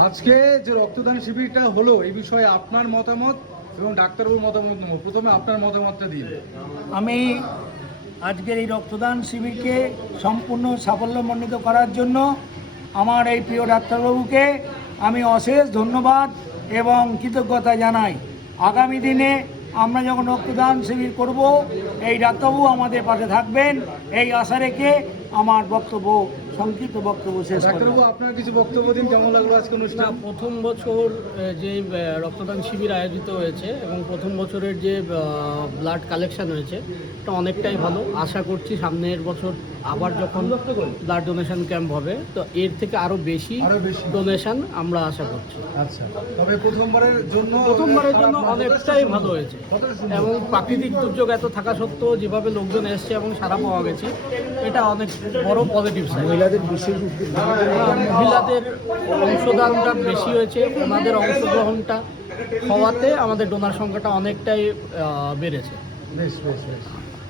আজকে যে রক্তদান শিবিরটা হলো এই বিষয়ে আপনার মতামত এবং ডাক্তারবাবুর মতামত নেব। প্রথমে আপনার মতামতটা দিন। আমি আজকের এই রক্তদান শিবিরকে সম্পূর্ণ সাফল্যমণ্ডিত করার জন্য আমার এই প্রিয় ডাক্তারবাবুকে আমি অশেষ ধন্যবাদ এবং কৃতজ্ঞতা জানাই। আগামী দিনে আমরা যখন রক্তদান শিবির করব, এই ডাক্তারবাবু আমাদের পাশে থাকবেন, এই আশা রেখে আমার সংক্ষিপ্ত বক্তব্য শেষ করব। ডাক্তারবাবু, আপনার কিছু বক্তব্য দিন। কেমন লাগলো আজকে না, অনুষ্ঠান? প্রথম বছর যে রক্তদান শিবির আয়োজিত হয়েছে এবং প্রথম বছরের যে ব্লাড কালেকশন হয়েছে এটা অনেকটাই ভালো। আশা করছি সামনের বছর আবার যখন ব্লাড ডোনেশন ক্যাম্প হবে তো এর থেকে আরও বেশি ডোনেশন আমরা আশা করছি। আচ্ছা, তবে প্রথমবারের জন্য অনেকটাই ভালো হয়েছে এবং প্রাকৃতিক দুর্যোগ এত থাকা সত্ত্বেও যেভাবে লোকজন এসছে এবং সারা পাওয়া গেছে এটা অনেক বড় পজিটিভ সাইড। মহিলাদের অংশদানটা বেশি হয়েছে, ওনাদের অংশগ্রহণটা হওয়াতে আমাদের ডোনার সংখ্যাটা অনেকটাই বেড়েছে। বেশ বেশ বেশ।